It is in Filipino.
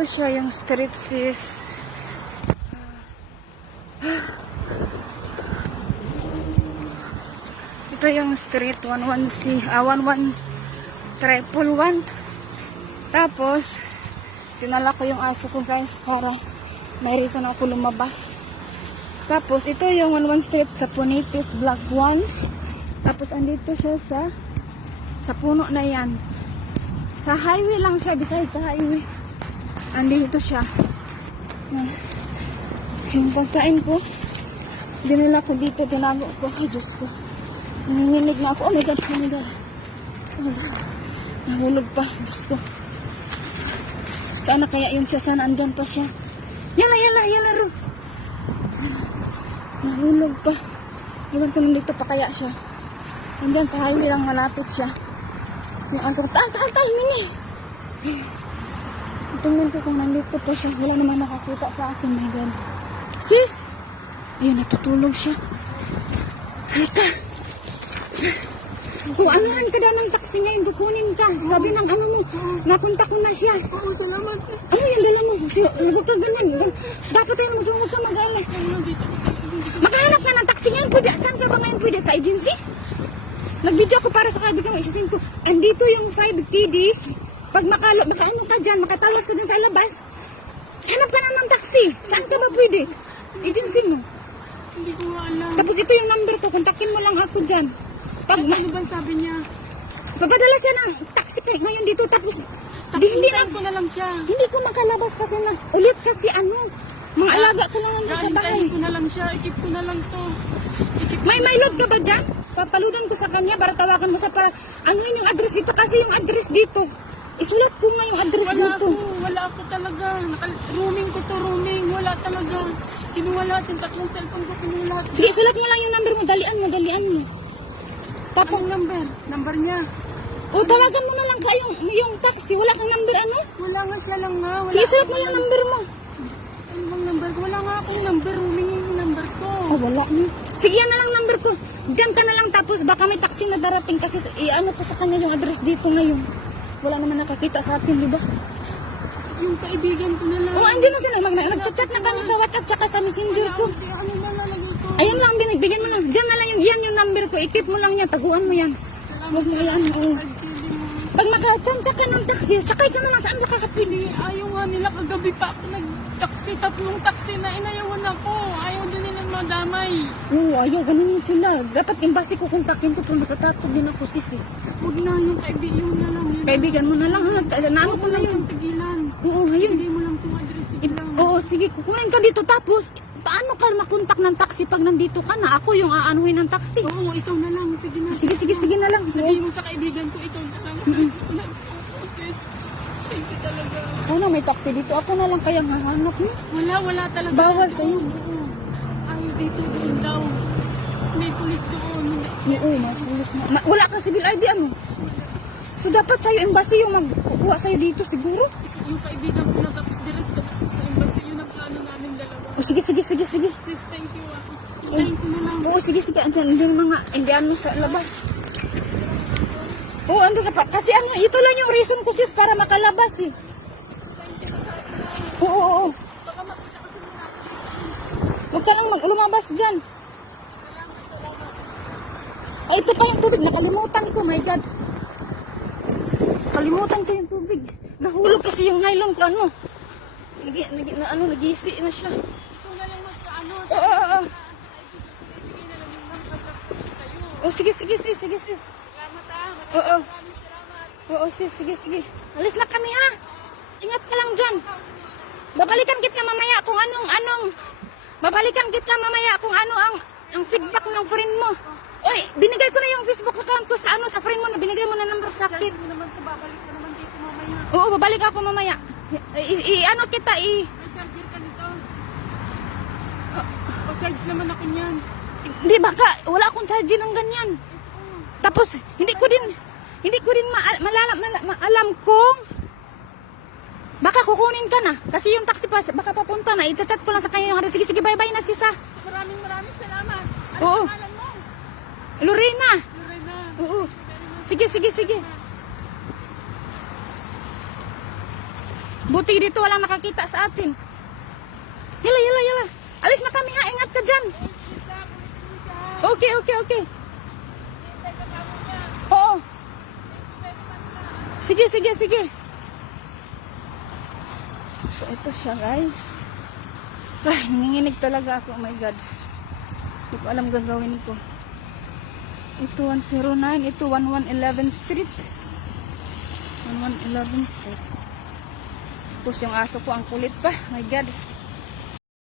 Ito siya yung street, sis. Ito yung street 11C, 1111. Tapos tinala ko yung aso ko, guys, para may reason ako lumabas. Tapos ito yung 11 street sa Punitis Block 1. Tapos andito siya sa puno na yan. Sa highway lang siya, beside sa highway. Andito siya. Yung pagkain ko, dinala ko dito, tinago ko. Ay, Diyos ko. Nanginginig na ako. Oh my God, oh my God. Oh my God. Nahulog pa, Diyos ko. Sana kaya yun siya? Sana andyan pa siya. Yala, Ro. Nahulog pa. Iwan ko nandito pa kaya siya. Andyan sa highway lang, malapit siya. Yung aso ko, taal, mini. Tingnan ko kung nandito pa siya. Wala naman nakakita sa akin, my God. Sis! Ayun, natutulog siya. Halika. Kung anuhan ka daw ng taxi ngayon, kukunin ka. Sabi ng ano mo, napunta ko na siya. Oo, salamat. Ano yung dala mo? Huwag ka ganyan. Dapat tayo mag-huwag ka mag-alay. Maghanap ka ng taxi ngayon. Pwede. Saan ka ba ngayon pwede? Sa agency? Nag-video ako para sa kaibigan mo. Isasin ko. Andito yung 5TD. Pag makaano ka dyan, makatawas ka dyan sa labas, hanap ka na ng taxi. Saan ka ba pwede? Agency mo. Hindi ko alam. Tapos ito yung number ko. Kontakin mo lang ako dyan. Pag Ano ba sabi niya? papadala siya ng taxi kay ngayon dito. Tapos hindi ko na lang siya. Hindi ko makalabas kasi ulit kasi mga alaga ko lang naman sa bahay. Kaintayin ko na lang siya. Ikip ko na lang to. May load ka ba dyan? Papaludan ko sa kanya para tawagan mo sa anuhin yung address dito kasi yung address dito. Isulat ko nga yung address dito. Wala ako talaga. Roaming ko to, roaming. Wala talaga. Kinuha lahat yung tatlong cellphone ko. Kinuha lahat. Sige, sulat mo lang yung number mo. Dalian mo. Tapos Anong number? Number niya. O, tawagan mo na lang ka yung taxi. Wala kang number, ano? Wala nga siya lang nga. Wala Sige, sulat mo yung number mo. Ano bang number ko? Wala nga akong number. Roaming yung number ko. Oh, wala na. Sige, yan na lang number ko. Diyan ka na lang tapos baka may taxi na darating kasi i-ano ko sa kanya yung address dito ngayon. Wala naman nakakita sa atin, di ba? Yung kaibigan ko na lang. Oh, andyan na sila. Nag-chat na kami sa WhatsApp tsaka sa messenger ko. Ano na lang ito? Ayun lang, bigyan mo lang. Diyan na lang yan yung number ko. I-keep mo lang yan. Taguan mo yan. Huwag mo yan. Oh. Pag naka-chat ka ng taxi, sakay ka na lang. Saan ka kakapili? Ayaw nga nila. Kagabi pa ako nag-taxi. Tatlong taxi na inayawan ako. Ayaw din nila madamay. Oo, ayaw. Ganun yun sila. Dapat imbasi ko kontakin ko kung nakatatog din ako, sisi. Huwag na yung kaibigan mo na lang. Kaibigan mo na lang. Naano ko na yun. Siyang tigilan. Oo, ayun. Hindi mo lang itong address. Tigilan. Oo, sige. Kukunin ka dito. Tapos, paano ka makontak ng taxi pag nandito ka na? Ako yung aanuhin ng taxi. Oo, ikaw na lang. Sige na. Sige na lang. Sabihin mo sa kaibigan ko, ikaw na lang. Sis, thank you talaga. Sana may taxi dito. Ako na lang kayang hahanap niya. Wala talaga. Bawal sa'yo. Oo. Ayaw dito, doon daw. May pulis doon. Oo, may pulis na. Wala ka civil ID, ano? So, dapat sa'yo, embassy yung magkukuha sa'yo dito, siguro? Yung kaibigan ko na tapos direct sa embassy, yun ang plano namin dalawa. O, sige. Sis, thank you ah. Hintayin ko na lang. Oo, sige. Andyan yung mga Indiano sa labas. Oo, ando ka pa. Kasi ito lang yung reason ko, sis, para makalabas eh. Oo. Huwag ka nang lumabas dyan. Ay, ito pa yung tubig. Nakalimutan ko, my God. Kalimutan ko yung tubig. Nahulog kasi yung nylon ko, ano. Nag-isi na siya. Kung galing mo sa ano, Oo. bigay na lang yung number sa sa'yo. Oh, sige, sis. Salamat ah. Oo. Maraming salamat. Oo, sis. Sige. Alis na kami, ha. Ingat ka lang dyan. Babalikan kita mamaya kung Babalikan kita mamaya kung ano ang feedback ng friend mo. Oy, binigay ko na yung Facebook account ko sa friend mo na binigay mo na number sa akin. Charge mo naman ito, babalik ka naman dito mamaya. Oo, babalik ako mamaya. Ano kita May charger ka nito. Pag-charge naman ako niyan. Hindi baka wala akong charge ng ganyan. Tapos hindi ko din maalam kung baka kukunin ka na kasi yung taxi pa baka papunta na. I-chat ko lang sa kanya yung sige bye na sis ha. Maraming salamat. Oo. Pangalan mo? Lorena. Lorena. Oo. Sige. Buti dito walang nakakita sa atin. Yala, yala, yala. Alis na kami ha. Ingat ka dyan. Okay, okay, okay. Oo. Sige, sige, sige. So, ito siya, guys. Ay, nanginginig talaga ako. Oh my God. Hindi ko alam gagawin ko. Ito 109. Ito 1111 Street. 1111 Street. Tapos yung aso ko, ang kulit pa. My God.